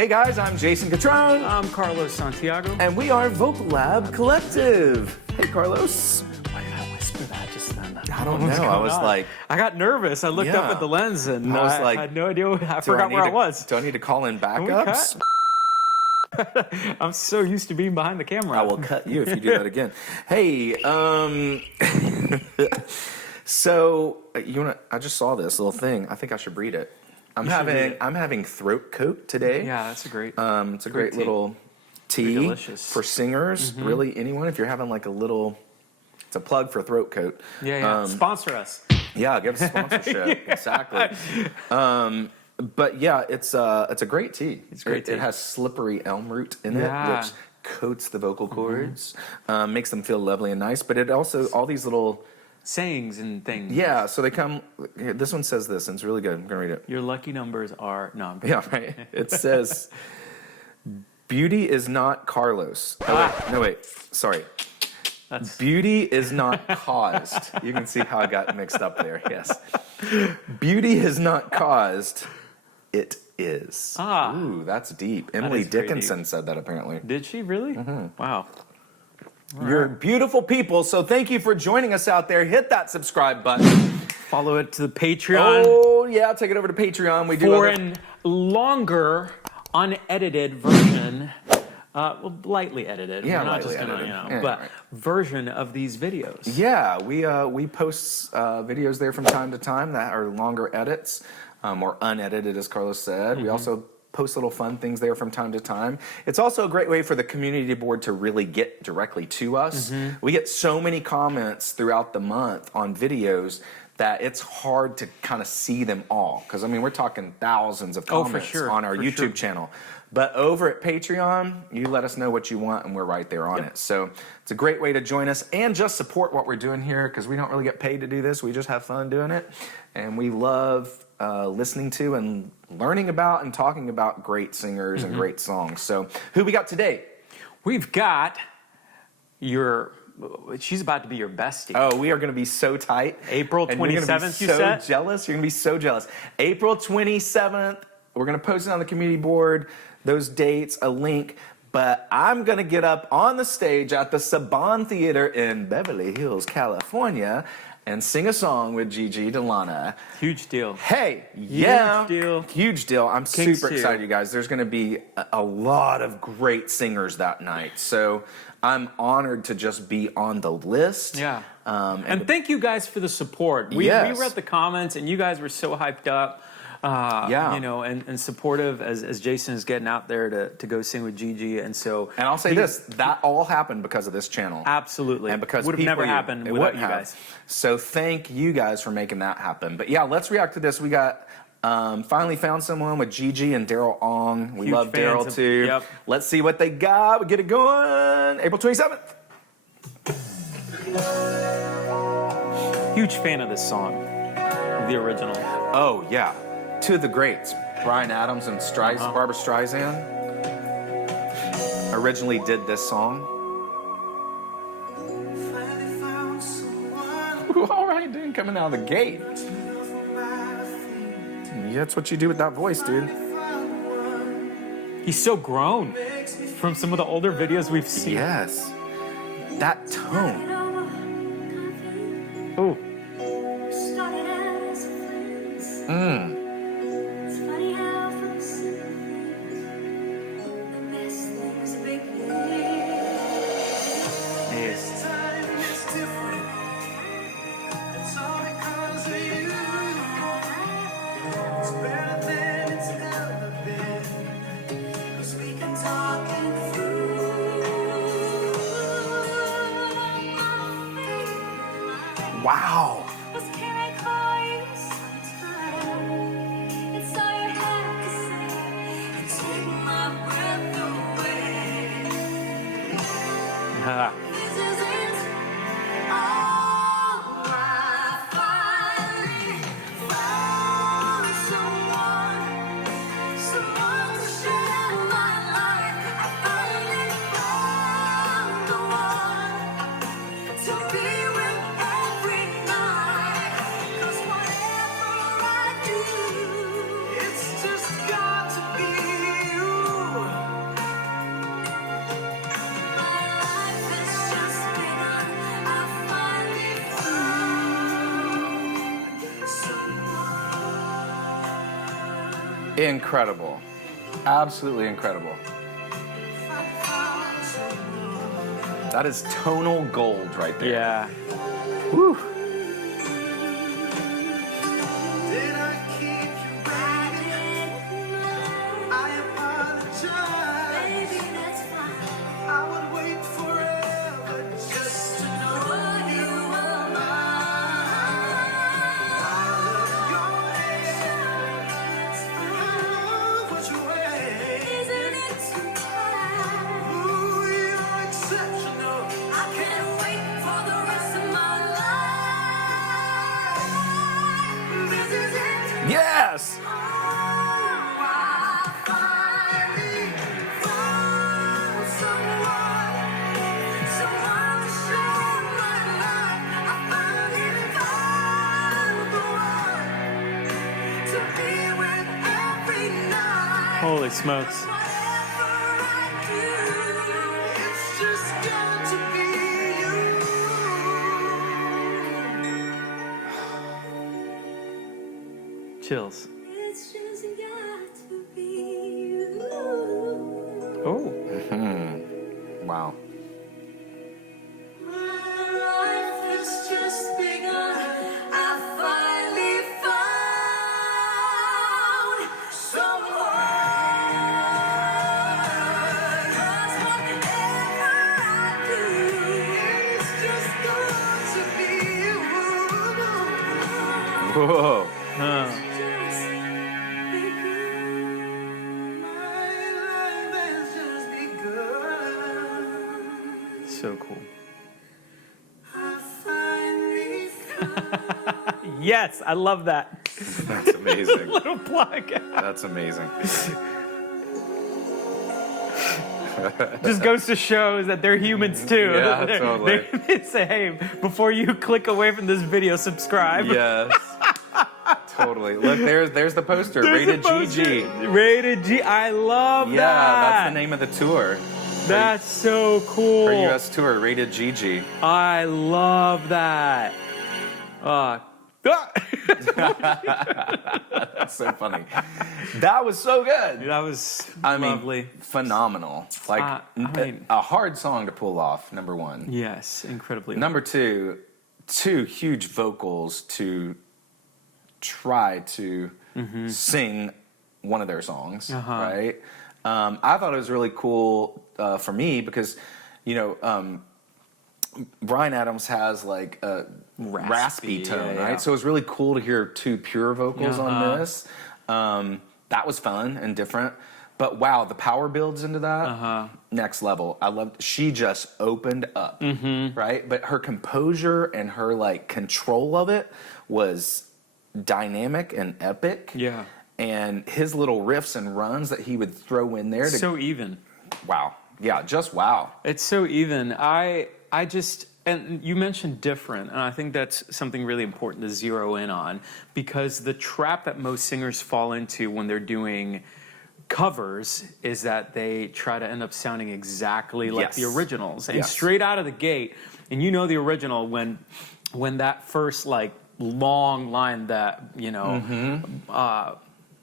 Hey guys, I'm Jason Catron. I'm Carlos Santiago. And we are Vocal Lab Collective. Hey Carlos. Why did I whisper that just then? I don't know. I was like... I got nervous. I looked up Yeah. at the lens and I was like, I had no idea. I forgot where I was. Do I need to call in we backups? I'm so used to being behind the camera. I will cut you if you do that again. Hey, so you wanna? I just saw this little thing. I think I should read it. I'm having throat coat today. Yeah, that's a great. It's a great tea. little tea delicious. for singers. Really, anyone. If you're having like a little, it's a plug for throat coat. Yeah. Sponsor us. Yeah, give us sponsorship. Exactly. But yeah, it's a great tea. It's great tea. It has slippery elm root in it, Yeah. which coats the vocal cords, makes them feel lovely and nice. But it also, all these little... Sayings and things. Yeah, so they come... Here, this one says this, and it's really good. I'm going to read it. Your lucky numbers are... No, I'm Yeah, right. It says, beauty is not Carlos. No, wait. Sorry. That's... Beauty is not caused. You can see how I got mixed up there, yes. Beauty is not caused, it is. Ah. Ooh, that's deep. Emily is very Dickinson deep. said that apparently. Did she really? Wow. You're beautiful people, so thank you for joining us out there. Hit that subscribe button. Follow it to the Patreon. Oh, yeah, take it over to Patreon. We do for a longer, unedited version. Well, lightly edited. Yeah, We're not lightly just gonna, edited. Yeah, but right. version of these videos. Yeah, we post videos there from time to time that are longer edits, or unedited, as Carlos said. We also post little fun things there from time to time. It's also a great way for the community board to really get directly to us. We get so many comments throughout the month on videos that it's hard to kind of see them all. Because, I mean, we're talking thousands of comments on our YouTube channel. But over at Patreon, you let us know what you want, and we're right there on it. So it's a great way to join us and just support what we're doing here, because we don't really get paid to do this. We just have fun doing it. And we love listening to and learning about and talking about great singers and great songs. So who we got today? We've got your... She's about to be your bestie. Oh, we are going to be so tight. April 27th, you said? So jealous. You're going to be so jealous. April 27th. We're going to post it on the community board, those dates, a link. But I'm going to get up on the stage at the Saban Theater in Beverly Hills, California, and sing a song with Gigi De Lana. Huge deal. Hey, yeah. Huge deal. Huge deal. I'm King's super excited, you guys. There's going to be a lot of great singers that night. So I'm honored to just be on the list. Yeah. And thank you guys for the support. We read the comments, and you guys were so hyped up. You know, and supportive as Jason is getting out there to go sing with Gigi, and so. And I'll say this: that all happened because of this channel. Absolutely, and because would have never happened without you guys. So thank you guys for making that happen. But yeah, let's react to this. We got finally found someone with Gigi and Daryl Ong. We love Daryl too. Yep. Let's see what they got. We get it going. April 27th. Huge fan of this song, the original. Oh yeah. Two of the greats, Bryan Adams and Barbra Streisand, originally did this song. Ooh, all right, dude, coming out of the gate. Yeah, that's what you do with that voice, dude. He's so grown from some of the older videos we've seen. Yes. That tone. Ooh. Wow. Incredible. Absolutely incredible. That is tonal gold right there. Yeah. Whew. Did I keep you waiting? I apologize. Maybe that's fine. I would wait forever just to know you were mine. I love your hair. I love what you wear. Isn't it too bad? Ooh, you're exceptional. I can't wait for the rest of my life. This is it. Yes. Oh, I finally found someone to share my life. I finally found the one to be with every night. Holy smokes. Whatever I do, it's just got to be you. Chills. It's just got to be you. Oh. Wow. My life has just begun. I finally found someone. 'Cause whatever I do, it's just got to be you. Whoa. Huh. Just begun. My life has just begun. So cool. I finally found. Yes, I love that. That's amazing. Little plug. That's amazing. Just goes to show that they're humans too. Yeah, totally. They say, hey, before you click away from this video, subscribe. Yes. Totally. Look, there's the poster. There's Rated the poster. GG. Rated G. I love Yeah, that. that's the name of the tour. That's so cool. Our US tour, Rated GG. I love that. That's so funny. That was so good. That was I mean, lovely. phenomenal. Like I mean- a hard song to pull off. Number one. Yes, incredibly. Number two huge vocals to try to sing one of their songs, right? I thought it was really cool for me because, you know, Bryan Adams has like a raspy tone, yeah. right? So it was really cool to hear two pure vocals on this. That was fun and different. But wow, the power builds into that next level. I loved. She just opened up, right? But her composure and her like control of it was dynamic and epic. Yeah. And his little riffs and runs that he would throw in there. So even. Wow. Yeah, just wow. It's so even. I just, and you mentioned different, and I think that's something really important to zero in on, because the trap that most singers fall into when they're doing covers is that they try to end up sounding exactly like the originals. And straight out of the gate, and you know the original, when that first like long line that, you know,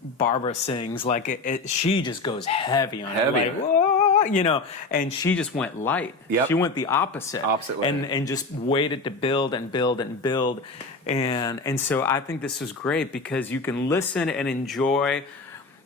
Barbara sings, like she just goes heavy on it, like, whoa, you know, and she just went light. She went the opposite way. And just waited to build and build and build, and so I think this was great because you can listen and enjoy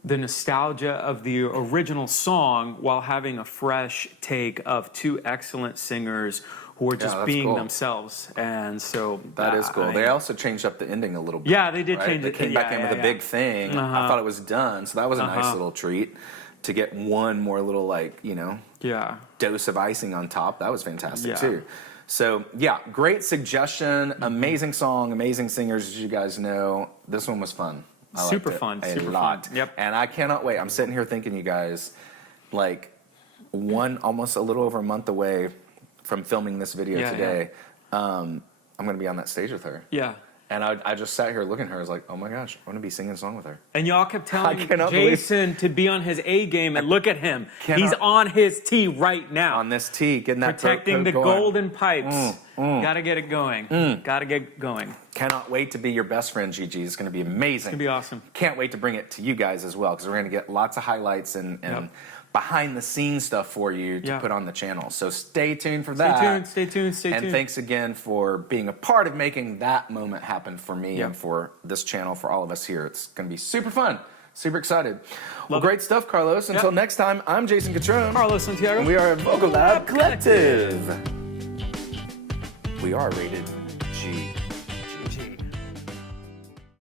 the nostalgia of the original song while having a fresh take of two excellent singers who are just being themselves. And so that is cool. They also changed up the ending a little bit. Yeah, they did change it. They came back in with a big thing. I thought it was done. So that was a nice little treat to get one more little, like, you know, dose of icing on top. That was fantastic too. So yeah, great suggestion. Amazing song, amazing singers, as you guys know. This one was fun. Super fun. A lot. Yep. And I cannot wait. I'm sitting here thinking, you guys, like almost a little over a month away from filming this video today. I'm going to be on that stage with her. Yeah. And I just sat here looking at her. I was like, oh my gosh, I want to be singing a song with her. And y'all kept telling cannot Jason to be on his A game, and look at him. He's on his tee right now. On this tee, getting that protecting the going. golden pipes. Gotta get it going. Gotta get going. Cannot wait to be your best friend, Gigi. It's going to be amazing. It's going to be awesome. Can't wait to bring it to you guys as well, because we're going to get lots of highlights and behind the scenes stuff for you to put on the channel. So stay tuned for that. Stay tuned. And thanks again for being a part of making that moment happen for me and for this channel, for all of us here. It's going to be super fun. Super excited. Well, great stuff, Carlos. Until next time, I'm Jason Catron. Carlos Santiago. And we are Vocal Lab Collective. We are rated